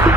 खबर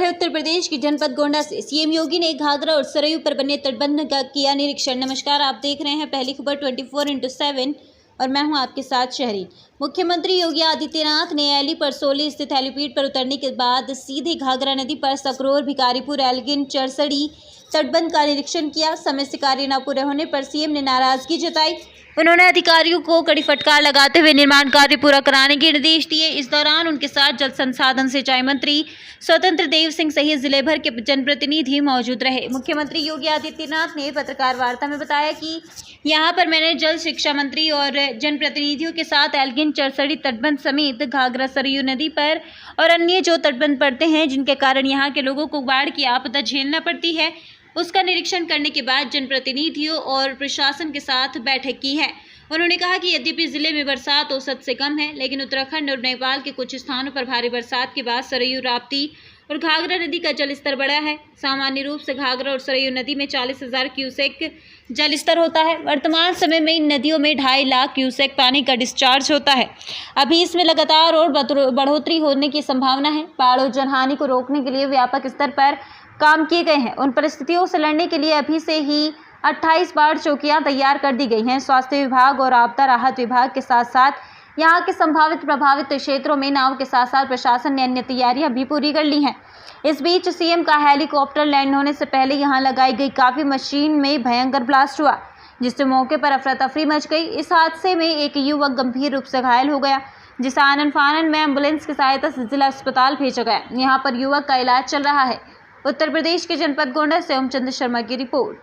है उत्तर प्रदेश की जनपद गोंडा से। सीएम योगी ने घाघरा और सरयू पर बने तटबंध का किया निरीक्षण। नमस्कार, आप देख रहे हैं पहली खबर 24/7 और मैं हूं आपके साथ शहरी। मुख्यमंत्री योगी आदित्यनाथ ने एली परसोली स्थित हेलीपैड पर उतरने के बाद सीधे घाघरा नदी पर सकरोर, भिखारीपुर, एल्गिन, चरसड़ी तटबंध का निरीक्षण किया। समय से कार्य न पूरे होने पर सीएम ने नाराजगी जताई। उन्होंने अधिकारियों को कड़ी फटकार लगाते हुए निर्माण कार्य पूरा कराने के निर्देश दिए। इस दौरान उनके साथ जल संसाधन सिंचाई मंत्री स्वतंत्र देव सिंह सहित जिले भर के जनप्रतिनिधि मौजूद रहे। मुख्यमंत्री योगी आदित्यनाथ ने पत्रकार वार्ता में बताया कि यहां पर मैंने जल शिक्षा मंत्री और जनप्रतिनिधियों के साथ एल्गिन, चरसड़ी तटबंध समेत घाघरा सरयू नदी पर और अन्य जो तटबंध पड़ते हैं जिनके कारण यहाँ के लोगों को बाढ़ की आपदा झेलना पड़ती है, उसका निरीक्षण करने के बाद जनप्रतिनिधियों और प्रशासन के साथ बैठक की है। उन्होंने कहा कि यद्यपि जिले में बरसात औसत से कम है, लेकिन उत्तराखंड और नेपाल के कुछ स्थानों पर भारी बरसात के बाद सरयू, राप्ती और घाघरा नदी का जलस्तर बढ़ा है। सामान्य रूप से घाघरा और सरयू नदी में 40,000 क्यूसेक जलस्तर होता है। वर्तमान समय में इन नदियों में 2.5 लाख क्यूसेक पानी का डिस्चार्ज होता है। अभी इसमें लगातार और बढ़ोतरी होने की संभावना है। बाढ़ और जनहानि को रोकने के लिए व्यापक स्तर पर काम किए गए हैं। उन परिस्थितियों से लड़ने के लिए अभी से ही 28 बाढ़ चौकियां तैयार कर दी गई हैं। स्वास्थ्य विभाग और आपदा राहत विभाग के साथ साथ यहां के संभावित प्रभावित क्षेत्रों में नाव के साथ साथ प्रशासन ने अन्य तैयारियां भी पूरी कर ली हैं। इस बीच सीएम का हेलीकॉप्टर लैंड होने से पहले यहां लगाई गई काफी मशीन में भयंकर ब्लास्ट हुआ, जिससे मौके पर अफरा तफरी मच गई। इस हादसे में एक युवक गंभीर रूप से घायल हो गया, जिसे आनन फानन में एम्बुलेंस की सहायता से जिला अस्पताल भेजा गया। यहाँ पर युवक का इलाज चल रहा है। उत्तर प्रदेश के जनपद गोंडा से ओमचंद शर्मा की रिपोर्ट।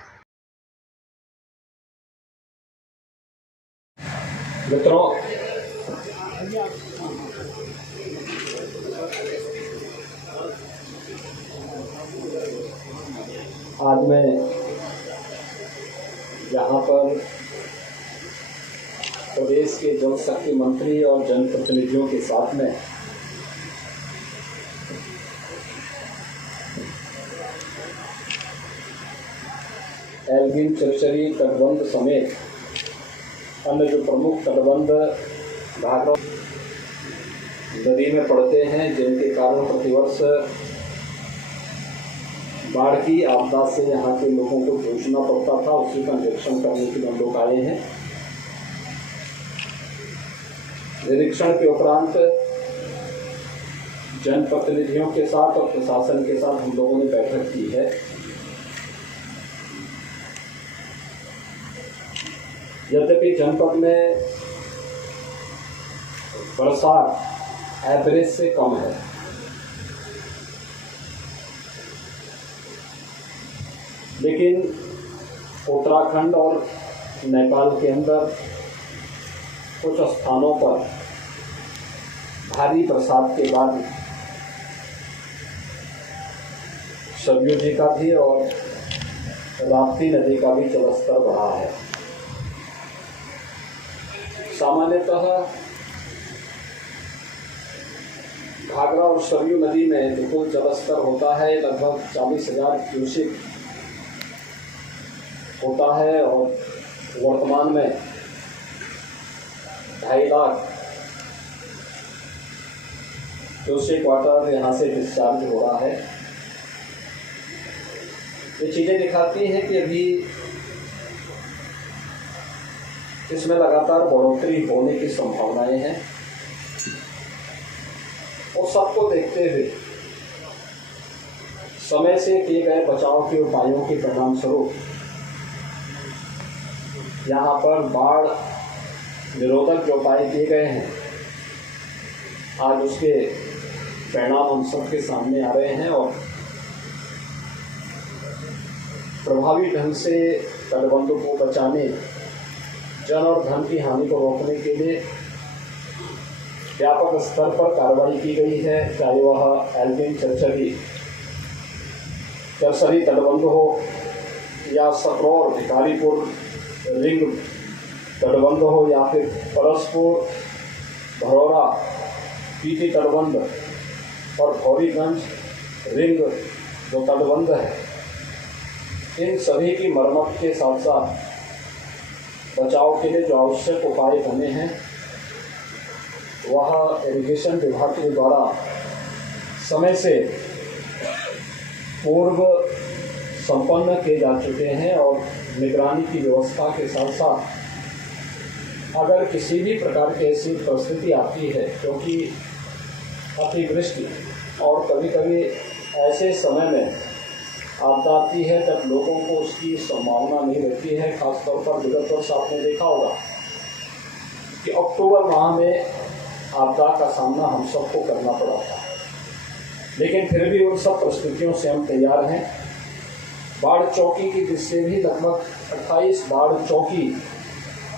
मित्रों, आज मैं यहाँ पर प्रदेश के जल शक्ति मंत्री और जनप्रतिनिधियों के साथ में एल्गिन, चरसड़ी तटबंध समेत अन्य जो प्रमुख तटबंध घाघरा नदी में पड़ते हैं, जिनके कारण प्रतिवर्ष बाढ़ की आपदा से यहाँ के लोगों को जूझना पड़ता था, उसी का निरीक्षण करने के लिए हम लोग आए हैं। निरीक्षण के उपरांत जनप्रतिनिधियों के साथ और प्रशासन के साथ हम लोगों ने बैठक की है। यद्यपि जनपद में बरसात एवरेज से कम है, लेकिन उत्तराखंड और नेपाल के अंदर कुछ स्थानों पर भारी बरसात के बाद सरयू जी का भी और राप्ती नदी का भी जलस्तर बढ़ा है। सामान्यतः घाघरा और सरयू नदी में विपुल जलस्तर होता है, लगभग 40,000 क्यूसेक होता है और वर्तमान में 2.5 लाख क्यूसेक वाटर यहाँ से डिस्चार्ज हो रहा है। ये चीज़ें दिखाती हैं कि अभी इसमें लगातार बढ़ोतरी होने की संभावनाएं हैं और सबको देखते हुए समय से किए गए बचाव के उपायों के परिणाम स्वरूप यहाँ पर बाढ़ निरोधक जो उपाय किए गए हैं, आज उसके परिणाम हम सबके सामने आ रहे हैं और प्रभावी ढंग से तटबंधों को बचाने, जन और धन की हानि को रोकने के लिए व्यापक स्तर पर कार्रवाई की गई है। चाहे वह एल्गिन, चरसड़ी तटबंध हो या सकरोर, भिखारीपुर रिंग तटबंध हो या फिर परसपुर, भरौरा, पीटी तटबंध और भौरीगंज रिंग जो तटबंध है, इन सभी की मरम्मत के साथ साथ बचाव के लिए जो आवश्यक उपाय बने हैं वह इरिगेशन विभाग के द्वारा समय से पूर्व संपन्न किए जा चुके हैं और निगरानी की व्यवस्था के साथ साथ अगर किसी भी प्रकार की ऐसी परिस्थिति आती है, क्योंकि अतिवृष्टि और कभी कभी ऐसे समय में आपदा आती है जब लोगों को उसकी संभावना नहीं रहती है। खासतौर पर विगत वर्ष आपने देखा होगा कि अक्टूबर माह में आपदा का सामना हम सबको करना पड़ा था, लेकिन फिर भी उन सब परिस्थितियों से हम तैयार हैं। बाढ़ चौकी की जिससे भी लगभग 28 बाढ़ चौकी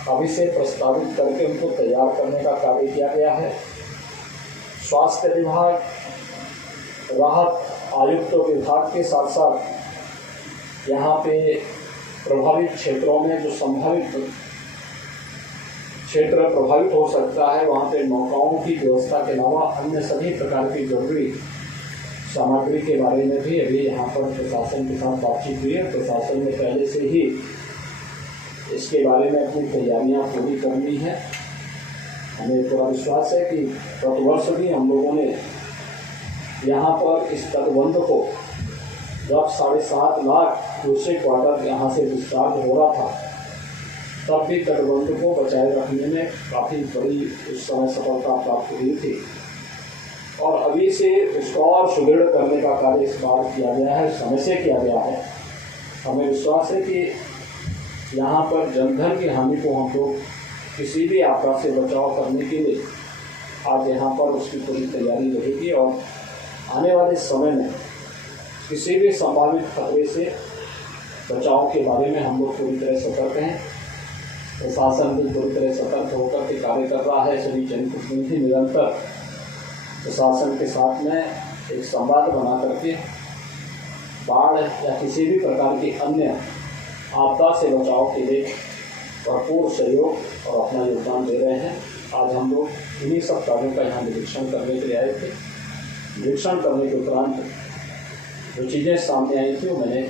अभी से प्रस्तावित करके उनको तैयार करने का कार्य किया गया है। स्वास्थ्य विभाग, राहत आयुक्त विभाग के साथ साथ यहाँ पे प्रभावित क्षेत्रों में जो संभावित क्षेत्र प्रभावित हो सकता है, वहाँ पे नौकाओं की व्यवस्था के अलावा अन्य सभी प्रकार की जरूरी सामग्री के बारे में भी अभी यहाँ पर प्रशासन के साथ बातचीत हुई है। प्रशासन ने पहले से ही इसके बारे में अपनी तैयारियाँ पूरी कर ली हैं। हमें पूरा विश्वास है कि गत वर्ष भी हम लोगों ने यहाँ पर इस तटबंध को जब 7.5 लाख क्यूसेक वाटर यहाँ से डिस्चार्ज हो रहा था, तब भी तटबंध को बचाए रखने में काफ़ी बड़ी उस समय सफलता प्राप्त हुई थी और अभी से उसको और सुदृढ़ करने का कार्य इस बार किया गया है, समय से किया गया है। हमें विश्वास है कि यहाँ पर जनधन की हानि को हम लोग किसी भी आपदा से बचाव करने के लिए आज यहाँ पर उसकी पूरी तैयारी रहेगी और आने वाले समय में किसी भी संभावित खतरे से बचाव के बारे में हम लोग पूरी तरह सतर्क हैं। प्रशासन भी पूरी तरह सतर्क होकर के कार्य कर रहा है। सभी जनप्रतिनिधि निरंतर प्रशासन के साथ में एक संवाद बना करके बाढ़ या किसी भी प्रकार की अन्य आपदा से बचाव के लिए भरपूर सहयोग और अपना योगदान दे रहे हैं। आज हम लोग इन्हीं सब कार्यों का यहाँ निरीक्षण करने के लिए आए थे। निरीक्षण करने के उपरांत जो चीज़ें सामने आई थी वो मैंने